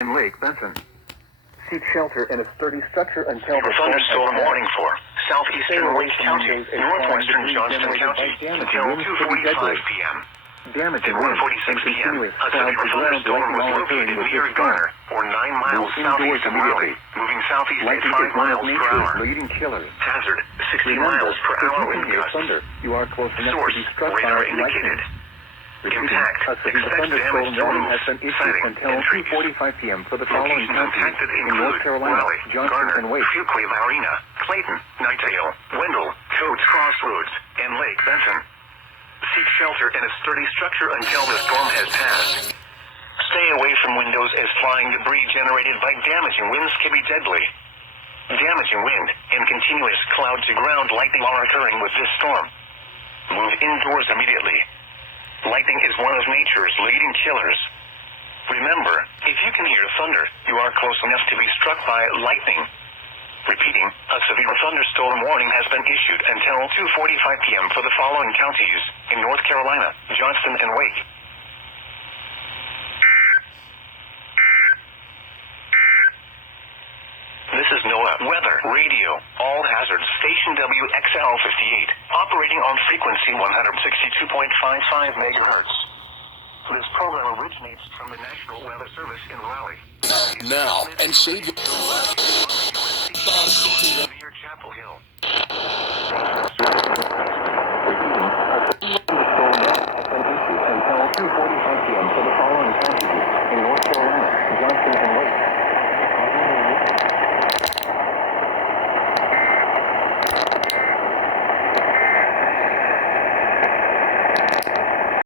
in Lake Benson. Seek shelter in a sturdy structure until the thunderstorm warning for southeastern Wake County, northwestern Johnston County until 2:45 p.m. Damaging At wind 1:46 and p.m., continuous a cloud severe to ground thunderstorm was lightning located with near this storm. Garner, or 9 miles Move southeast indoors of Raleigh, immediately. moving southeast at Lightning 5 is one of miles per nature's hour. leading killers. Hazard, 60 Remember, miles per if you hour can wind hear gusts. thunder, you are close enough Source, to be struck by radar lightning. indicated. Repeating, Impact, a severe expect thunderstorm damage to warning has roofs, been issued siding, until and trees. 2:45 p.m. for the following Locations counties impacted in include North Carolina, Raleigh, Johnston, Garner, and Wake. Fuquay-Varina, Clayton, Knightdale, Wendell, Coates Crossroads, and Lake Benson. Seek shelter in a sturdy structure until the storm has passed. Stay away from windows as flying debris generated by damaging winds can be deadly. Damaging wind and continuous cloud-to-ground lightning are occurring with this storm. Move indoors immediately. Lightning is one of nature's leading killers. Remember, if you can hear thunder, you are close enough to be struck by lightning. Repeating, a severe thunderstorm warning has been issued until 2:45 p.m. for the following counties in North Carolina, Johnston, and Wake. This is NOAA Weather Radio, all hazards station WXL58, operating on frequency 162.55 megahertz. This program originates from the National Weather Service in Raleigh. Now, and save your